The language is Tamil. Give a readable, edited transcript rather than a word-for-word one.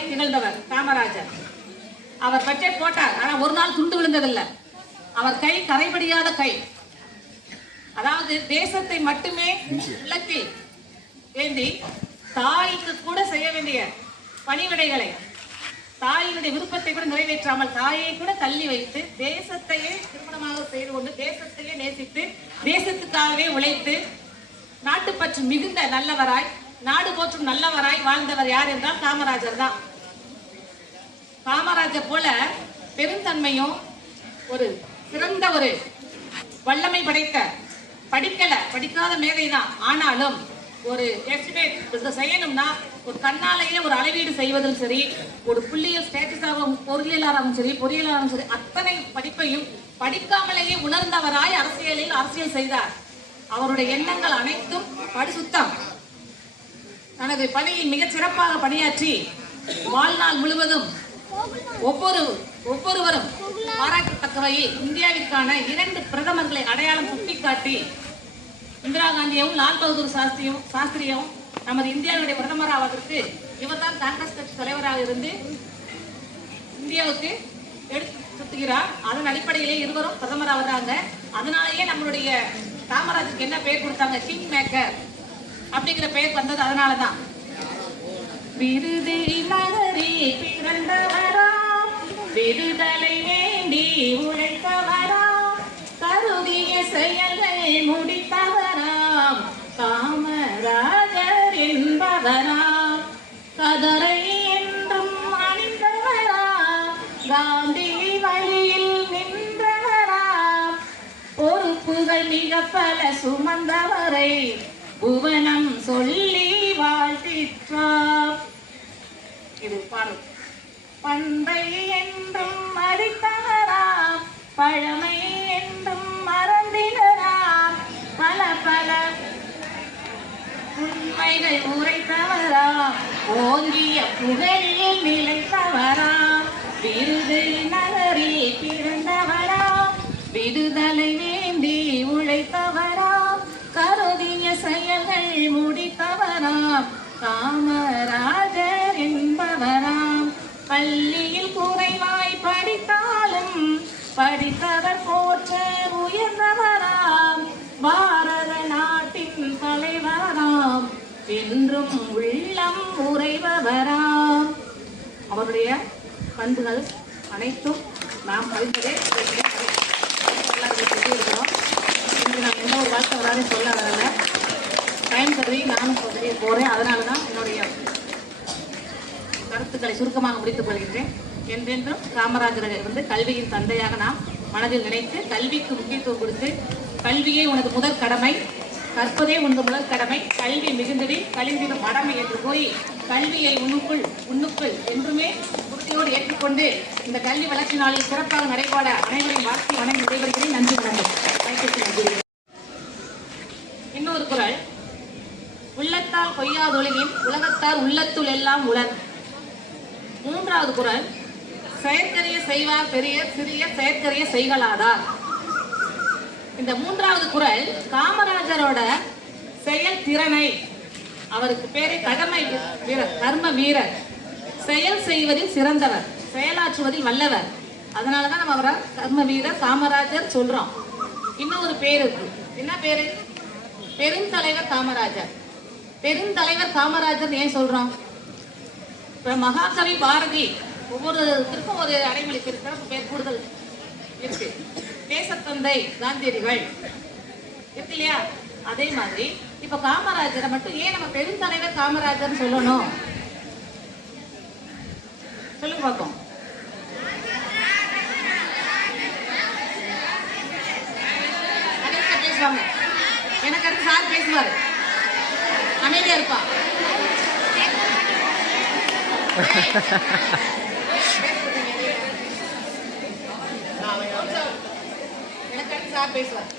தலைவராய் திகழ்ந்தவர் காமராஜர். அவர் பட்ஜெட் போட்டார், ஆனா ஒரு நாள் துண்டு விழுந்ததில்லை. அவர் கை கரைபடியாத கை. அதாவது தேசத்தை மட்டுமே இலக்கில் ஏந்தி தாய்க்கு கூட செய்ய வேண்டிய பணிவிடைகளை, தாயினுடைய விருப்பத்தை கூட நிறைவேற்றாமல் தாயை கூட தள்ளி வைத்து தேசத்தையே திருமணமாக செய்து கொண்டு தேசத்தையே நேசித்து தேசத்துக்காகவே உழைத்து நாட்டுப்பற்று மிகுந்த நல்லவராய் நாடு போற்றும் நல்லவராய் வாழ்ந்தவர் யார் என்றால் காமராஜர் தான். காமராஜர் போல பெருந்தன்மையும் ஒரு சிறந்த ஒரு வல்லமை படைத்த படிக்காத மேதை தான். ஆனாலும் ஒரு எஸ்டிமேட் செய்யணும்னா ஒரு கண்ணாலேயே ஒரு அளவீடு செய்வதும் சரி, ஒரு புள்ளியல் ஸ்டேட்டஸாகவும் பொருளியலாகவும் சரி பொறியியலாகவும் சரி அத்தனை படிப்பையும் படிக்காமலேயே உணர்ந்தவராய் அரசியல் செய்தார். அவருடைய எண்ணங்கள் அனைத்தும் பரிசுத்தம். தனது பணியை மிகச் சிறப்பாக பணியாற்றி வாழ்நாள் முழுவதும் ஒவ்வொருவரும் பாராட்டத்தக்க வகையில் இந்தியாவிற்கான 2 பிரதமர்களை அடையாளம் சுட்டிக்காட்டி இந்திரா காந்தியும் லால் பகதூர் சாஸ்திரியும் நமது இந்தியாவுடைய பிரதமராவதற்கு இவர்தான் காங்கிரஸ் கட்சி தலைவராக இருந்து இந்தியாவுக்கு எடுத்து சுத்துகிறார். அதன் அடிப்படையிலே இருவரும் பிரதமராகிறாங்க. அதனாலேயே நம்மளுடைய காமராஜருக்கு என்ன பெயர் கொடுத்தாங்க, கிங் மேக்கர் அப்படிங்கிற பெயர் வந்தது அதனாலதான். விருது நகரே பிறந்தவரா, விடுதலை வேண்டி உழைத்தவரா, கருதிய செயல்களை முடித்தவராம் காமராஜர் என்பவராம், கதரை என்றும் அணிந்தவராம் காந்தி வழியில் நின்றவராம், பொறுப்புகள் மிக பல சுமந்தவரை புவனம் சொல்லி வாழ்த்திற்றார். இது பாடல். பண்பை என்றும் மதித்தவராம், பழமை என்றும் மறந்தினராம், பல பல உண்மைகள் உரைத்தவராம், ஓங்கிய புகழில் நிலைத்தவராம், விருது நகரில் பிறந்தவராம், விடுதலை வேண்டி உழைத்தவராம், கருதிய செயல்கள் முடித்தவராம் காமராஜர் என்பவராம், பள்ளியில் குறைவாய் படித்தாலும் படித்தவர் போற்ற உயர்ந்தவராம், பாரத நாட்டின் தலைவராம், என்றும் உள்ளம் உறைபவராம். அவருடைய பண்புகள் அனைத்தும் நாம் அறிந்ததே இருக்கிறோம். இன்று நான் எந்த ஒரு வாழ்க்கை வராது சொல்ல வரல, பயன் கருதி நானும் சொல்லியே போறேன். அதனால தான் என்னுடைய கருத்துக்களை சுருக்கமாக முடித்துக் கொள்கின்றேன். என்றென்றும் காமராஜரை கல்வியின் தந்தையாக நாம் மனதில் நினைத்து கல்விக்கு முக்கியத்துவம் கொடுத்து, கல்வியே உனது முதல் கடமை, கற்பதே உனது முதல் கடமை, கல்வி மிகுந்தடி கழிந்திடும் மடமை என்று போய் கல்வியை உன்னுக்குள் என்றுமே உறுதியோடு ஏற்றுக்கொண்டு இந்த கல்வி வளர்ச்சி நாளில் சிறப்பாக நடைபெற அனைவரையும் வாழ்த்தி வணங்கி விடைபெறுகிறேன். நன்றி வணக்கம். இன்னொரு குறள், உள்ளத்தால் பொய்யாதொழுகின் உலகத்தார் உள்ளத்துள் எல்லாம் உலர். மூன்றாவது குறள், செயற்கரிய செய்வார் பெரியர் சிறிய செயற்கரிய செய்களாதார். இந்த மூன்றாவது குறள் காமராஜரோட செயல் திறனை, அவருக்கு பேரே கடமை வீரர், கர்ம வீரர், செயல் செய்வதில் சிறந்தவர், செயலாற்றுவதில் வல்லவர். அதனாலதான் நம்ம அவரை கர்ம வீரர் காமராஜர் சொல்றோம். இன்னொரு பேர் இருக்கு. என்ன பேரு? பெருந்தலைவர் காமராஜர். பெருந்தலைவர் காமராஜர் ஏன் சொல்றோம்? இப்ப மகாகவி பாரதி ஒவ்வொருத்தருக்கும் ஒரு அடைமொழி பேர் கூடுதல் இருக்கு. தேசத்தந்தை காந்தியடிகள் இருக்கு இல்லையா? அதே மாதிரி இப்ப காமராஜரை மட்டும் ஏன் நம்ம பெருந்தலைவர் காமராஜர் சொல்லணும்? சொல்லுங்க பார்ப்போம். பேசுவாங்க, எனக்கு அடுத்து சார் பேசுவாரு, அமைதியா இருப்பா. எனக்கு அடுத்து சார் பேசுவார்.